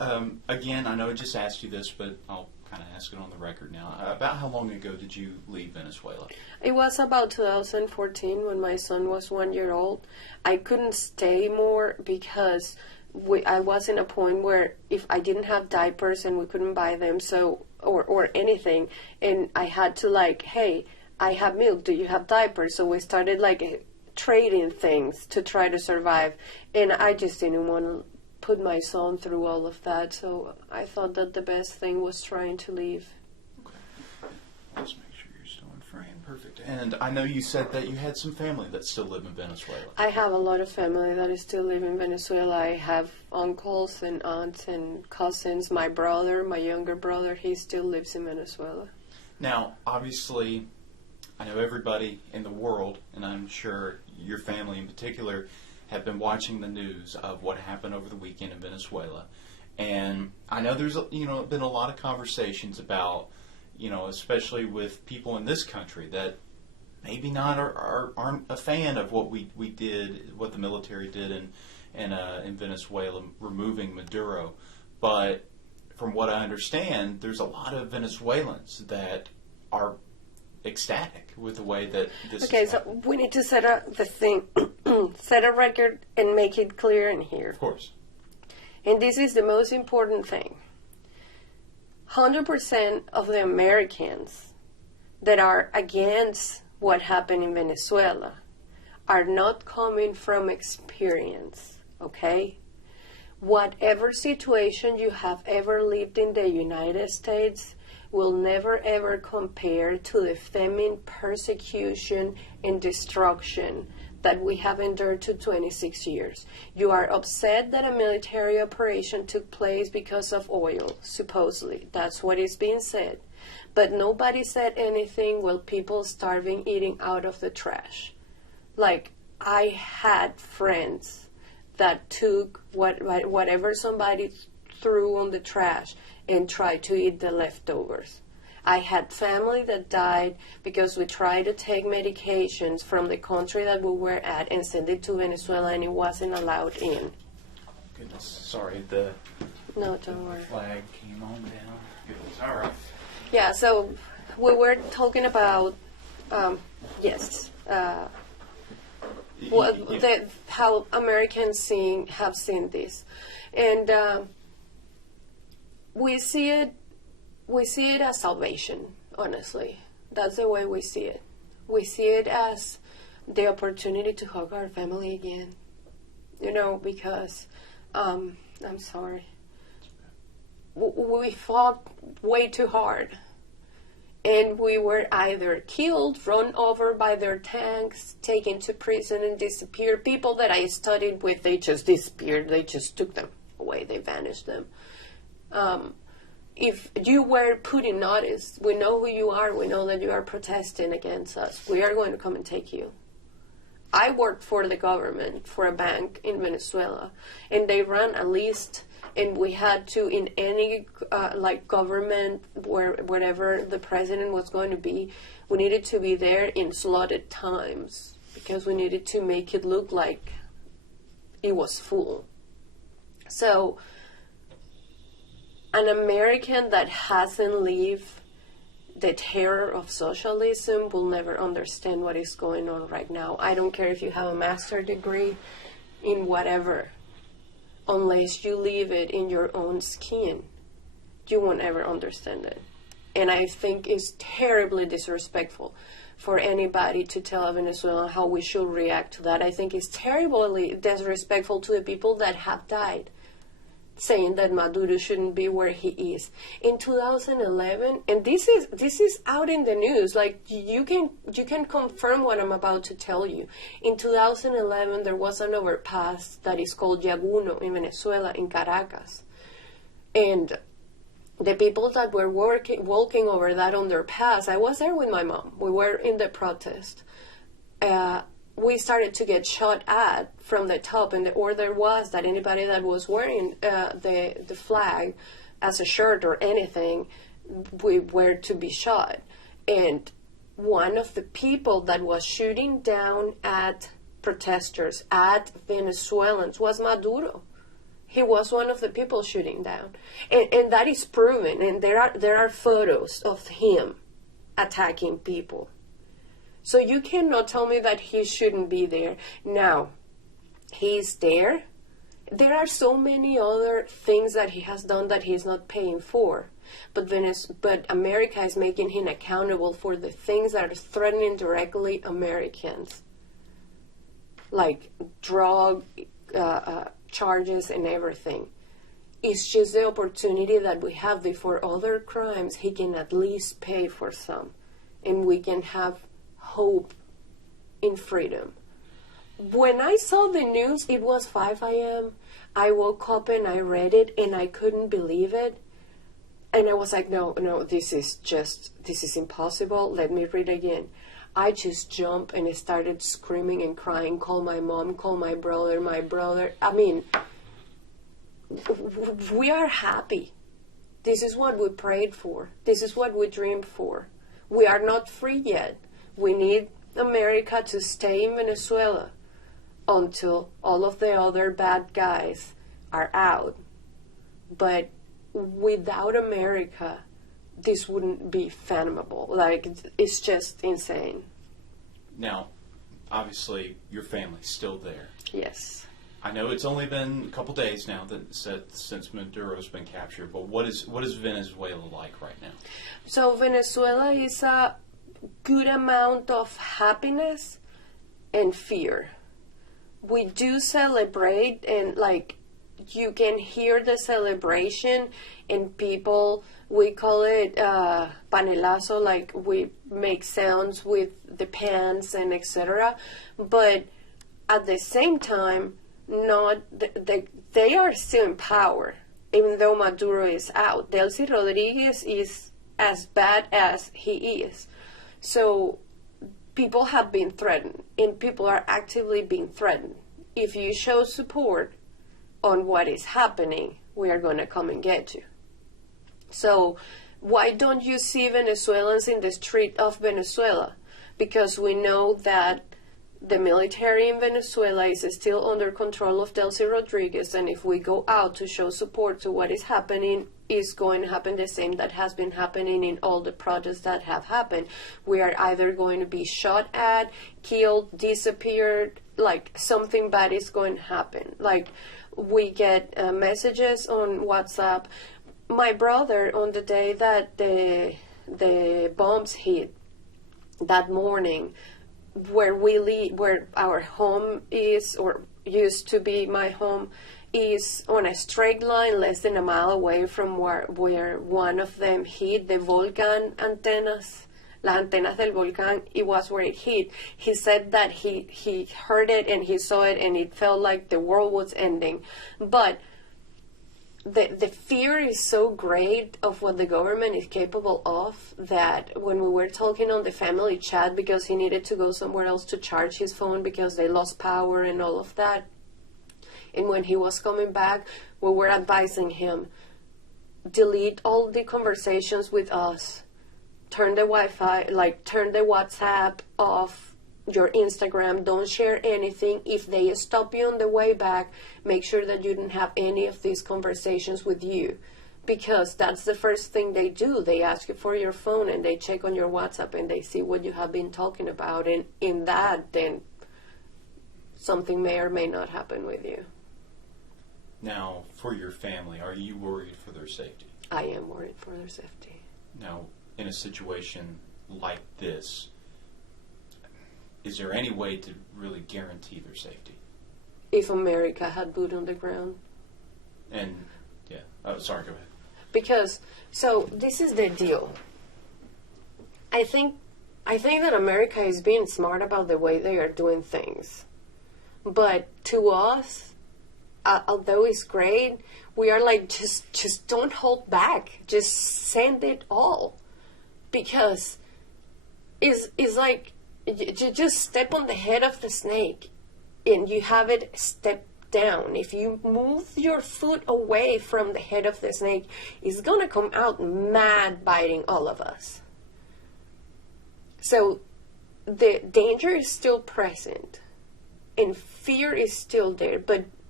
Again, I know I just asked you this, but I'll kind of ask it on the record now. About how long ago did you leave Venezuela? It was about 2014 when my son was 1 year old. I couldn't stay more because I was in a point where if I didn't have diapers and we couldn't buy them, or anything, and I had to hey, I have milk, do you have diapers? So we started trading things to try to survive, and I just didn't want to put my son through all of that, so I thought that the best thing was trying to leave. Okay. Let's make sure you're still in frame. Perfect. And I know you said that you had some family that still live in Venezuela. I have a lot of family that is still live in Venezuela. I have uncles and aunts and cousins. My brother, my younger brother, he still lives in Venezuela. Now, obviously, I know everybody in the world, and I'm sure your family in particular, have been watching the news of what happened over the weekend in Venezuela. And I know there's been a lot of conversations about, especially with people in this country that maybe not aren't a fan of what we did, what the military did in Venezuela, removing Maduro. But from what I understand, there's a lot of Venezuelans that are ecstatic with the way that this Okay, so we need to set a record and make it clear in here. Of course. And this is the most important thing. 100% of the Americans that are against what happened in Venezuela are not coming from experience, okay? Whatever situation you have ever lived in the United States will never ever compare to the famine, persecution, and destruction that we have endured to 26 years. You are upset that a military operation took place because of oil, supposedly. That's what is being said. But nobody said anything while people starving, eating out of the trash. I had friends that took whatever somebody threw on the trash and tried to eat the leftovers. I had family that died because we tried to take medications from the country that we were at and send it to Venezuela, and it wasn't allowed in. Goodness, sorry, No, don't worry. flag came on down. Goodness, all right. Yeah, so we were talking about, how Americans have seen this. And we see it as salvation, honestly. That's the way we see it. We see it as the opportunity to hug our family again. Because, I'm sorry. We fought way too hard. And we were either killed, run over by their tanks, taken to prison and disappeared. People that I studied with, they just disappeared. They just took them away. They vanished them. If you were put in notice, we know who you are. We know that you are protesting against us. We are going to come and take you. I worked for the government, for a bank in Venezuela, and they ran a list, and we had to, in any government, wherever the president was going to be, we needed to be there in slotted times because we needed to make it look like it was full. So an American that hasn't lived the terror of socialism will never understand what is going on right now. I don't care if you have a master's degree in whatever. Unless you live it in your own skin, you won't ever understand it. And I think it's terribly disrespectful for anybody to tell a Venezuelan how we should react to that. I think it's terribly disrespectful to the people that have died, saying that Maduro shouldn't be where he is. In 2011, and this is out in the news, you can confirm what I'm about to tell you. In 2011, there was an overpass that is called Yaguno in Venezuela, in Caracas. And the people that were walking over that underpass, I was there with my mom. We were in the protest. We started to get shot at from the top, and the order was that anybody that was wearing the flag as a shirt or anything, we were to be shot. And one of the people that was shooting down at protesters, at Venezuelans, was Maduro. He was one of the people shooting down. And that is proven. And there are photos of him attacking people. So you cannot tell me that he shouldn't be there. Now, he's there. There are so many other things that he has done that he's not paying for. But America is making him accountable for the things that are threatening directly Americans. Like drug charges and everything. It's just the opportunity that we have before other crimes. He can at least pay for some. And we can have hope in freedom. When I saw the news, it was 5 a.m. I woke up and I read it and I couldn't believe it. And I was like, no, this is impossible. Let me read again. I just jumped and I started screaming and crying, call my mom, call my brother. I mean, we are happy. This is what we prayed for. This is what we dreamed for. We are not free yet. We need America to stay in Venezuela until all of the other bad guys are out. But without America, this wouldn't be fathomable. Like, it's just insane. Now, obviously, your family's still there. Yes. I know it's only been a couple days now since Maduro's been captured, but what is Venezuela like right now? So Venezuela is a good amount of happiness and fear. We do celebrate, and like you can hear the celebration, and people, we call it panelazo, like we make sounds with the pans and etc. But at the same time, they are still in power, even though Maduro is out. Delcy Rodriguez is as bad as he is. So people have been threatened, and people are actively being threatened. If you show support on what is happening, we are going to come and get you. So why don't you see Venezuelans in the street of Venezuela? Because we know that the military in Venezuela is still under control of Delcy Rodriguez, and if we go out to show support to what is happening, is going to happen the same that has been happening in all the protests that have happened. We are either going to be shot at, killed, disappeared, like something bad is going to happen. Like we get messages on WhatsApp. My brother, on the day that the bombs hit, that morning, where we live, where our home is, or used to be my home, is on a straight line less than a mile away from where one of them hit, the volcan antennas, las antenas del volcán. It was where it hit. He said that he heard it and he saw it and it felt like the world was ending. But the fear is so great of what the government is capable of that when we were talking on the family chat, because he needed to go somewhere else to charge his phone because they lost power and all of that, and when he was coming back, we were advising him, delete all the conversations with us, turn the Wi-Fi, like turn the WhatsApp off, your Instagram, don't share anything. If they stop you on the way back, make sure that you don't have any of these conversations with you, because that's the first thing they do. They ask you for your phone and they check on your WhatsApp and they see what you have been talking about, and in that then something may or may not happen with you. Now, for your family, are you worried for their safety? I am worried for their safety. Now, in a situation like this, is there any way to really guarantee their safety? If America had boot on the ground. And, yeah. Oh, sorry, go ahead. Because, so, this is the deal. I think that America is being smart about the way they are doing things. But to us, although it's great, we are like, just don't hold back. Just send it all. Because it's like, you just step on the head of the snake and you have it step down. If you move your foot away from the head of the snake, it's going to come out mad, biting all of us. So the danger is still present and fear is still there, but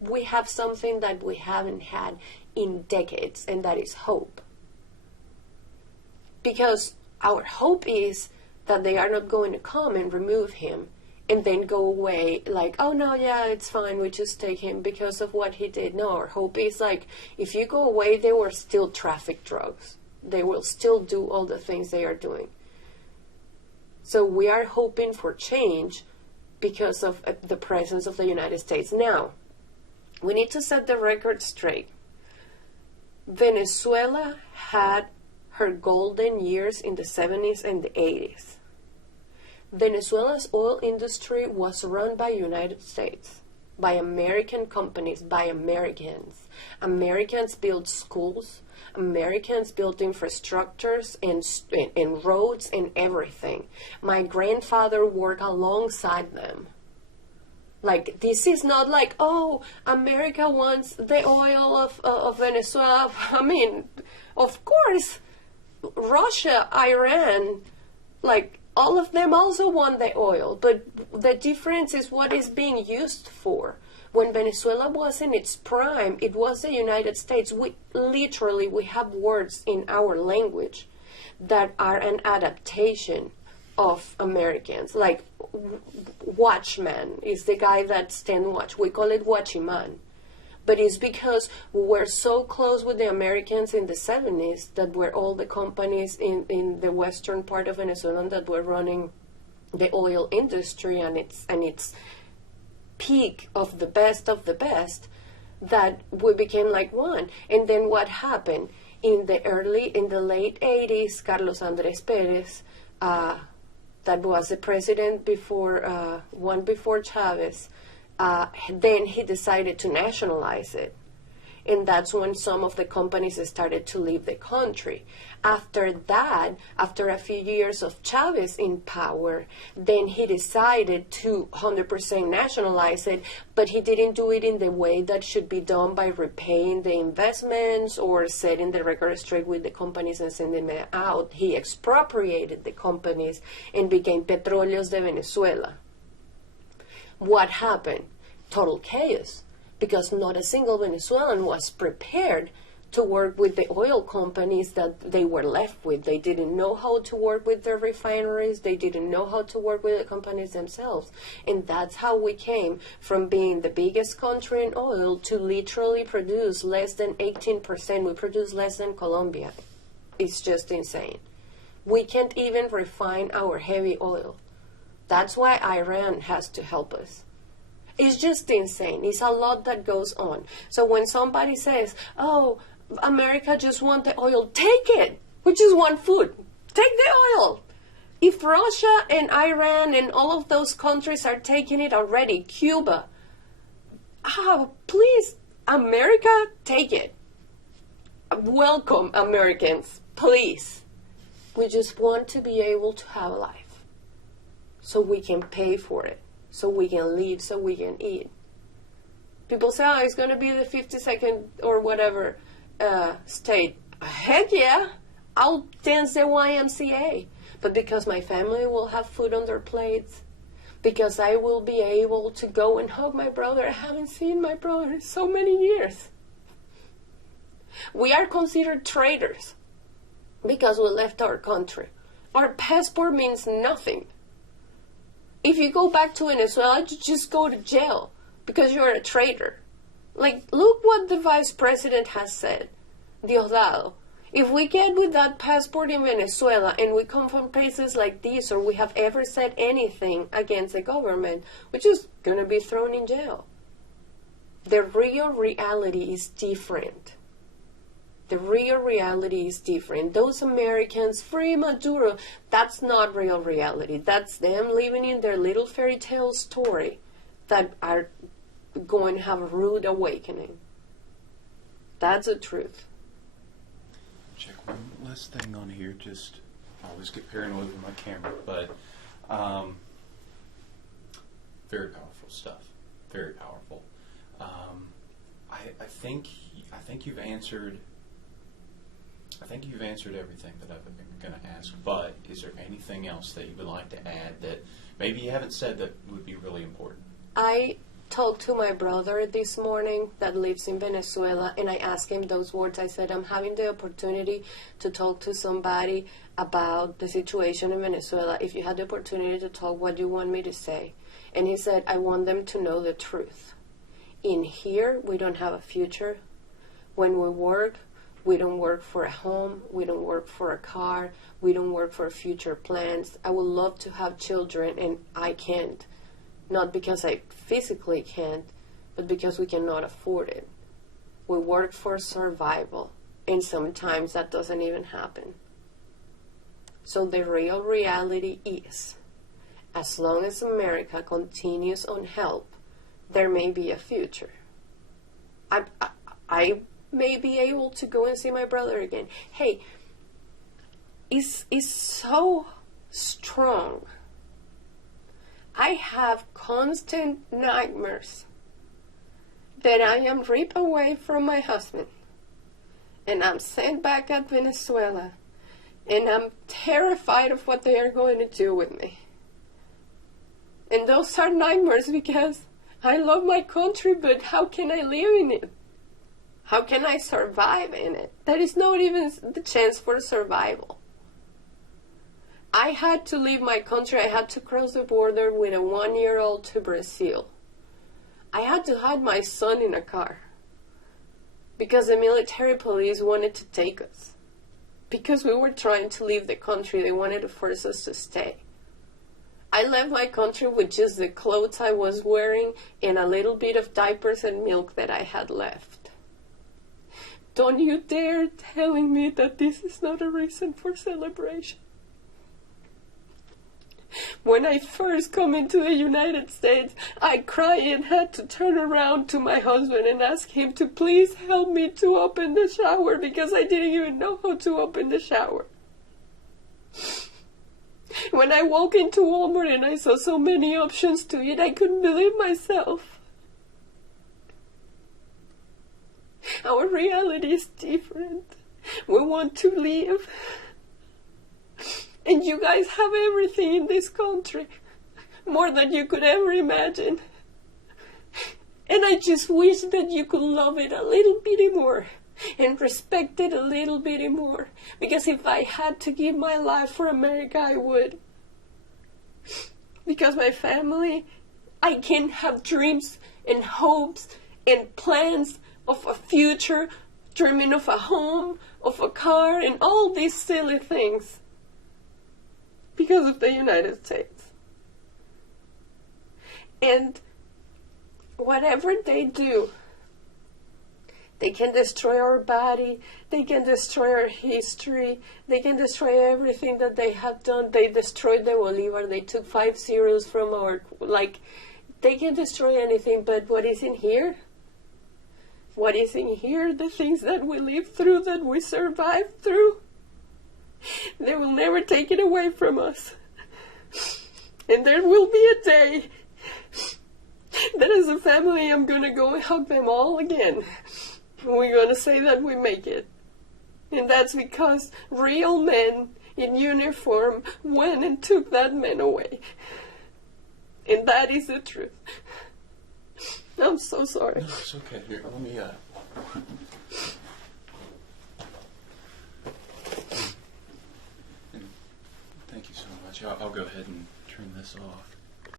we have something that we haven't had in decades, and that is hope. Because our hope is that they are not going to come and remove him and then go away like, oh no, yeah, it's fine, we just take him because of what he did. No, our hope is like, if you go away, they will still traffic drugs. They will still do all the things they are doing. So we are hoping for change because of the presence of the United States. Now, we need to set the record straight. Venezuela had her golden years in the 70s and the 80s. Venezuela's oil industry was run by United States, by American companies, by Americans. Americans built schools, Americans built infrastructures and roads and everything. My grandfather worked alongside them. Like, this is not like, oh, America wants the oil of Venezuela. I mean, of course, Russia, Iran, like, all of them also want the oil, but the difference is what is being used for. When Venezuela was in its prime, it was the United States. We have words in our language that are an adaptation of Americans. Like, watchman is the guy that stand watch. We call it watchman. But it's because we were so close with the Americans in the 70s that were all the companies in the western part of Venezuela that were running the oil industry and its peak of the best that we became like one. And then what happened? In the late 80s, Carlos Andres Perez, that was the president before Chavez, then he decided to nationalize it. And that's when some of the companies started to leave the country. After that, after a few years of Chavez in power, then he decided to 100% nationalize it, but he didn't do it in the way that should be done by repaying the investments or setting the record straight with the companies and sending them out. He expropriated the companies and became Petróleos de Venezuela. What happened? Total chaos, because not a single Venezuelan was prepared to work with the oil companies that they were left with. They didn't know how to work with their refineries. They didn't know how to work with the companies themselves. And that's how we came from being the biggest country in oil to literally produce less than 18%. We produce less than Colombia. It's just insane. We can't even refine our heavy oil. That's why Iran has to help us. It's just insane. It's a lot that goes on. So when somebody says, oh, America just wants the oil, take it. We just want food. Take the oil. If Russia and Iran and all of those countries are taking it already, Cuba, please, America, take it. Welcome, Americans, please. We just want to be able to have a life so we can pay for it, so we can live, so we can eat. People say, oh, it's going to be the 52nd or whatever state. Heck yeah, I'll dance the YMCA. But because my family will have food on their plates, because I will be able to go and hug my brother. I haven't seen my brother in so many years. We are considered traitors because we left our country. Our passport means nothing. If you go back to Venezuela, you just go to jail because you're a traitor. Like, look what the vice president has said, Diosdado. If we get with that passport in Venezuela and we come from places like this, or we have ever said anything against the government, we're just going to be thrown in jail. The real reality is different. The real reality is different. Those Americans, free Maduro, that's not real reality. That's them living in their little fairy tale story that are going to have a rude awakening. That's the truth. Check one last thing on here. Just, I always get paranoid with my camera, but very powerful stuff. Very powerful. I think you've answered. I think you've answered everything that I've been going to ask. But is there anything else that you would like to add that maybe you haven't said that would be really important? I talked to my brother this morning that lives in Venezuela, and I asked him those words. I said, I'm having the opportunity to talk to somebody about the situation in Venezuela. If you had the opportunity to talk, what do you want me to say? And he said, I want them to know the truth. In here, we don't have a future. When we work, we don't work for a home. We don't work for a car. We don't work for future plans. I would love to have children, and I can't. Not because I physically can't, but because we cannot afford it. We work for survival, and sometimes that doesn't even happen. So the real reality is, as long as America continues on help, there may be a future. I may be able to go and see my brother again. Hey, it's so strong. I have constant nightmares that I am ripped away from my husband and I'm sent back at Venezuela, and I'm terrified of what they are going to do with me. And those are nightmares because I love my country, but how can I live in it? How can I survive in it? There is not even the chance for survival. I had to leave my country. I had to cross the border with a 1-year-old to Brazil. I had to hide my son in a car because the military police wanted to take us. Because we were trying to leave the country, they wanted to force us to stay. I left my country with just the clothes I was wearing and a little bit of diapers and milk that I had left. Don't you dare telling me that this is not a reason for celebration. When I first come into the United States, I cried and had to turn around to my husband and ask him to please help me to open the shower because I didn't even know how to open the shower. When I walked into Walmart and I saw so many options to eat, I couldn't believe myself. Our reality is different. We want to live. And you guys have everything in this country, more than you could ever imagine. And I just wish that you could love it a little bit more and respect it a little bit more. Because if I had to give my life for America, I would. Because my family, I can have dreams and hopes and plans of a future, dreaming of a home, of a car, and all these silly things. Because of the United States. And whatever they do, they can destroy our body, they can destroy our history, they can destroy everything that they have done. They destroyed the Bolivar, they took 5 zeros from our, they can destroy anything, but what is in here? What is in here? The things that we lived through, that we survived through. They will never take it away from us. And there will be a day that as a family I'm going to go and hug them all again. We're going to say that we make it. And that's because real men in uniform went and took that man away. And that is the truth. I'm so sorry. No, it's okay. Here, let me, Thank you so much. I'll go ahead and turn this off.